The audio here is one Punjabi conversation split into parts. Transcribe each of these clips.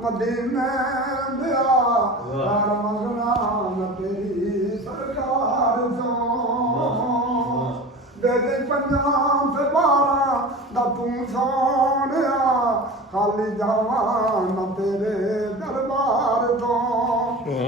ਮਦੀਨੇ ਦਿਆ ਹਰ ਮੰਗਣਾ ਮੈਂ ਤੇਰੀ ਸਰਕਾਰ ਤੋਂ ਦੇ ਦੇ ਪੰਜਾਬ ਤੇ ਬਾਰਾਂ ਦਾ ਤੂੰ ਸੋਹਣਿਆ ਖਾਲੀ ਜਾਵਾਂ ਨਾ ਤੇਰੇ ਦਰਬਾਰ ਤੋਂ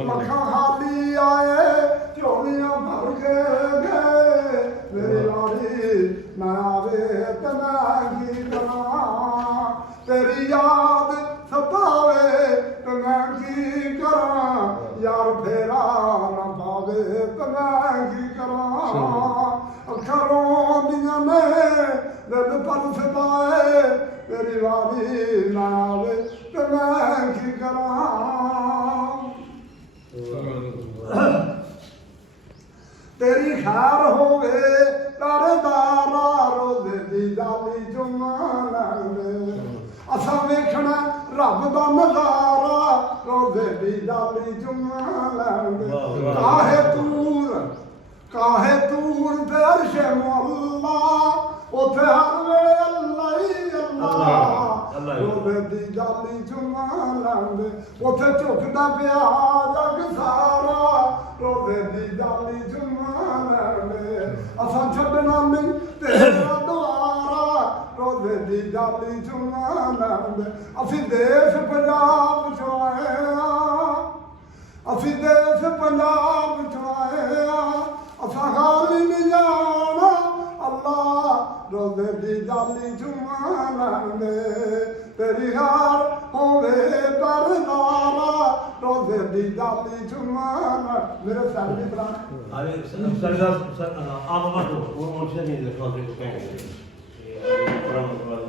ਮੱਖਾਂ ਖਾਲੀ ਆਏ ਝੋਲੀਆਂ ਭਰ ਕੇ ਗਏ ਮੇਰੀ ਵਾਰੀ ਨਾ ਆਵੇ ਤੇ ਮੈਂ ਕੀ ਕਰਾਂ ਤੇਰੀ ਯਾਦ ਸਤਾਵੇ ਤੇ ਮੈਂ ਕੀ ਕਰਾਂ ਯਾਰ ਫੇਰਾ ਨਾ ਪਾਵੇ ਤੇ ਮੈਂ ਕੀ ਕਰਾਂ ਅੱਖਾਂ ਰੋਂਦੀਆਂ ਨੇ ਦਿਲ ਪਰ ਸਤਾਏ ਤੇਰੀ ਵਾਰੀ ਨਾ ਆਵੇ ਤੇ ਮੈਂ ਕੀ ਕਰਾਂ ਤੇਰੀ ਖੈਰ ਹੋਵੇ ਤਰਦਾਰਾ ਰੋਜ਼ੇ ਦੀ ਜਾਲੀ ਜੁਮਾ ਲੈਂਦੇ ਅਸਾਂ ਵੇਖਣਾ ਰੱਬ ਦਾ ਨਜ਼ਾਰਾ ਰੋਜ਼ੇ ਦੀ ਜਾਲੀ ਜੁਮਾ ਲੈਂਦੇ ਕਾਹੇ ਤੂਰ ਤੇ ਅਰਸ਼ੇ ਮੁੱਲਾ ਉੱਥੇ ਹਰ ਵੇਲੇ ਅੱਲਾ ਹੀ ਅੱਲਾ ਰੋਜ਼ੇ ਦੀ ਜਾਲੀ ਜੁਮਾ ਲੈਂਦੇ ਉੱਥੇ ਝੁਕਦਾ ਪਿਆ ਜਗ ਸਾਰਾ ਰੋਜ਼ੇ ਦੀ ਜਾਲੀ ਜੁਮਾ ਲੈਂਦੇ ਅਸਾਂ ਛੱਡਣਾ ਨਹੀਂ ਤੇਰਾ ਦੁਆਰਾ ਰੋਜ਼ੇ ਦੀ ਜਾਲੀ ਜੁਮਾ ਲੈਂਦੇ ਅਸੀਂ ਦੇਸ਼ ਪੰਜਾਬ ਚੋਂ ਆਏ ਅਸੀਂ ਦੇਸ਼ ਪੰਜਾਬ ਚੋਂ ਆਏ ਅਸਾਂ ਖਾਲੀ ਨਹੀਂ ਜਾਣਾ ਅੱਲਾ ਰੋਜ਼ੇ ਦੀ ਜਾਲੀ ਜੁਮਾ ਲੈਂਦੇ ਤੇਰੀ ਹਾਰ ਹੋਵੇ ਪਰਦਾਰਾ ਰੋਜ਼ੇ ਦੀ ਜਾਲੀ ਜੁਮਾ ਮੇਰੇ ਸਾਹਮਣੇ ਬਣਾ अरे सर आप बात वो मोर्चा नहीं लिखा को कहेंगे